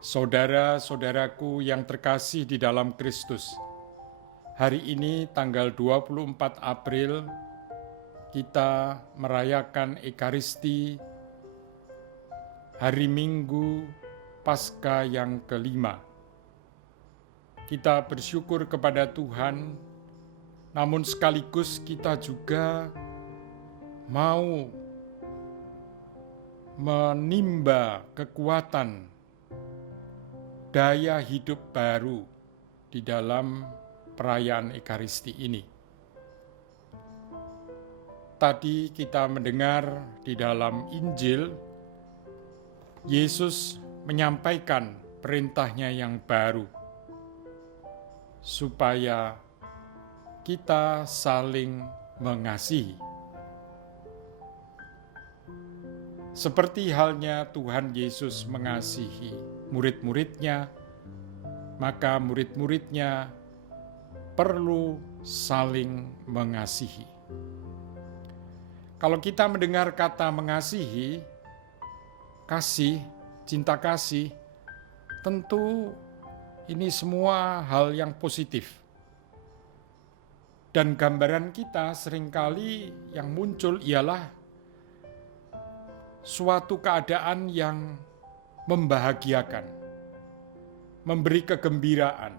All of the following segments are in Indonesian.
Saudara-saudaraku yang terkasih di dalam Kristus, hari ini tanggal 24 April kita merayakan Ekaristi, hari Minggu Paskah yang kelima. Kita bersyukur kepada Tuhan, namun sekaligus kita juga mau menimba kekuatan daya hidup baru di dalam perayaan Ekaristi ini. Tadi kita mendengar di dalam Injil, Yesus menyampaikan perintahnya yang baru, supaya kita saling mengasihi. Seperti halnya Tuhan Yesus mengasihi murid-muridnya, maka murid-muridnya perlu saling mengasihi. Kalau kita mendengar kata mengasihi, kasih, cinta kasih, tentu ini semua hal yang positif. Dan gambaran kita seringkali yang muncul ialah suatu keadaan yang membahagiakan, memberi kegembiraan,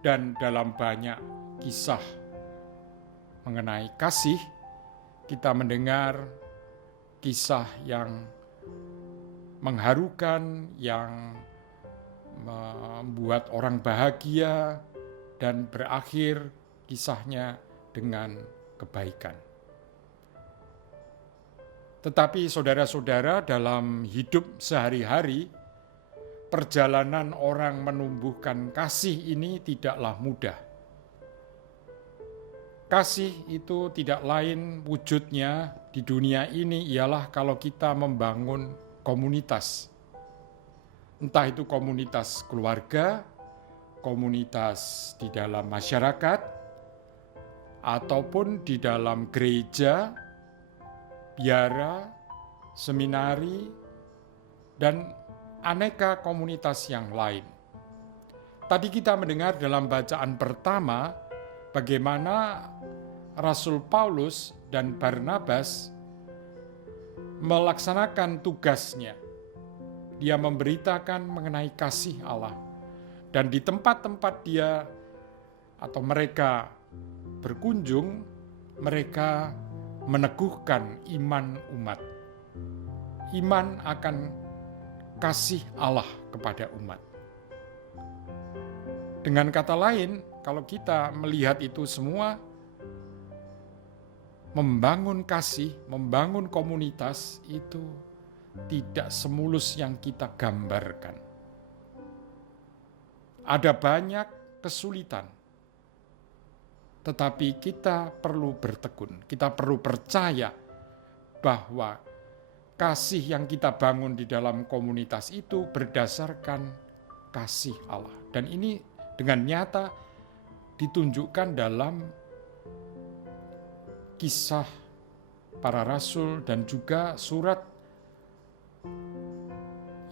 dan dalam banyak kisah mengenai kasih, kita mendengar kisah yang mengharukan, yang membuat orang bahagia, dan berakhir kisahnya dengan kebaikan. Tetapi saudara-saudara, dalam hidup sehari-hari, perjalanan orang menumbuhkan kasih ini tidaklah mudah. Kasih itu tidak lain wujudnya di dunia ini ialah kalau kita membangun komunitas. Entah itu komunitas keluarga, komunitas di dalam masyarakat, ataupun di dalam gereja, biara, seminari, dan aneka komunitas yang lain. Tadi kita mendengar dalam bacaan pertama bagaimana Rasul Paulus dan Barnabas melaksanakan tugasnya. Dia memberitakan mengenai kasih Allah. Dan di tempat-tempat dia atau mereka berkunjung, mereka meneguhkan iman umat. Iman akan kasih Allah kepada umat. Dengan kata lain, kalau kita melihat itu semua, membangun kasih, membangun komunitas itu tidak semulus yang kita gambarkan. Ada banyak kesulitan, tetapi kita perlu bertekun, kita perlu percaya bahwa kasih yang kita bangun di dalam komunitas itu berdasarkan kasih Allah. Dan ini dengan nyata ditunjukkan dalam kisah para rasul dan juga surat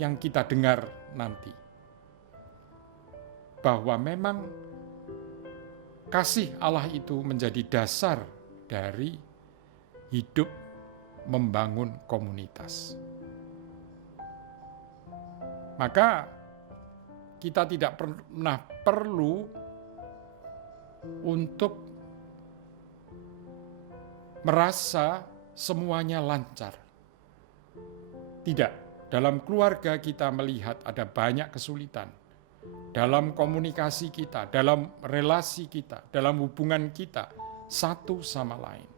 yang kita dengar nanti. Bahwa memang kasih Allah itu menjadi dasar dari hidup membangun komunitas. Maka kita tidak pernah perlu untuk merasa semuanya lancar. Tidak, dalam keluarga kita melihat ada banyak kesulitan. Dalam komunikasi kita, dalam relasi kita, dalam hubungan kita satu sama lain.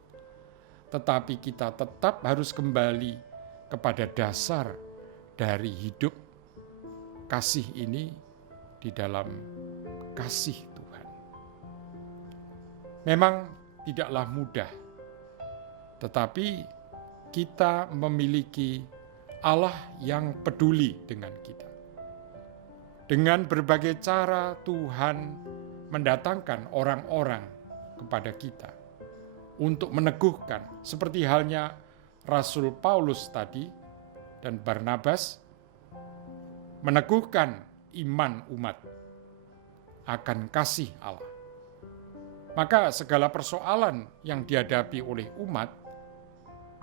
Tetapi kita tetap harus kembali kepada dasar dari hidup kasih ini di dalam kasih Tuhan. Memang tidaklah mudah, tetapi kita memiliki Allah yang peduli dengan kita. Dengan berbagai cara Tuhan mendatangkan orang-orang kepada kita untuk meneguhkan, seperti halnya Rasul Paulus tadi dan Barnabas meneguhkan iman umat akan kasih Allah. Maka segala persoalan yang dihadapi oleh umat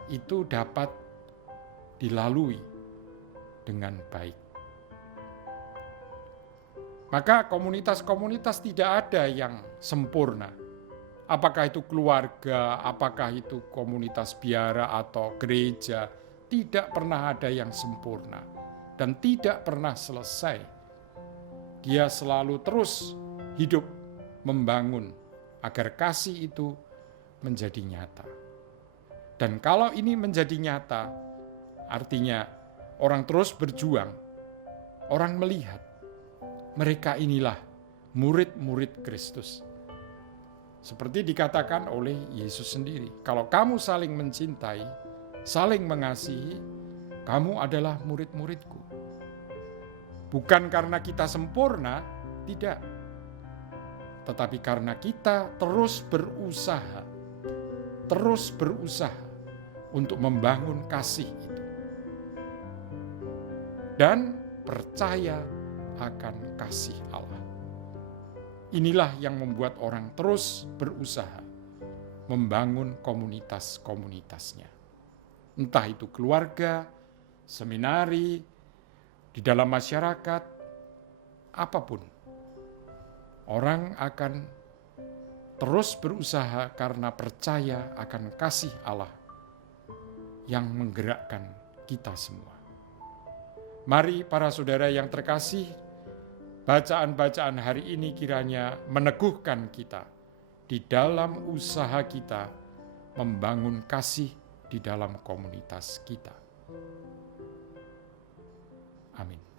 itu dapat dilalui dengan baik. Maka komunitas-komunitas tidak ada yang sempurna. Apakah itu keluarga, apakah itu komunitas biara atau gereja, tidak pernah ada yang sempurna dan tidak pernah selesai. Dia selalu terus hidup membangun agar kasih itu menjadi nyata. Dan kalau ini menjadi nyata, artinya orang terus berjuang, orang melihat mereka inilah murid-murid Kristus. Seperti dikatakan oleh Yesus sendiri, kalau kamu saling mencintai, saling mengasihi, kamu adalah murid-muridku. Bukan karena kita sempurna, tidak. Tetapi karena kita terus berusaha untuk membangun kasih itu. Dan percaya akan kasih Allah. Inilah yang membuat orang terus berusaha membangun komunitas-komunitasnya. Entah itu keluarga, seminari, di dalam masyarakat, apapun. Orang akan terus berusaha karena percaya akan kasih Allah yang menggerakkan kita semua. Mari para saudara yang terkasih, bacaan-bacaan hari ini kiranya meneguhkan kita di dalam usaha kita membangun kasih di dalam komunitas kita. Amin.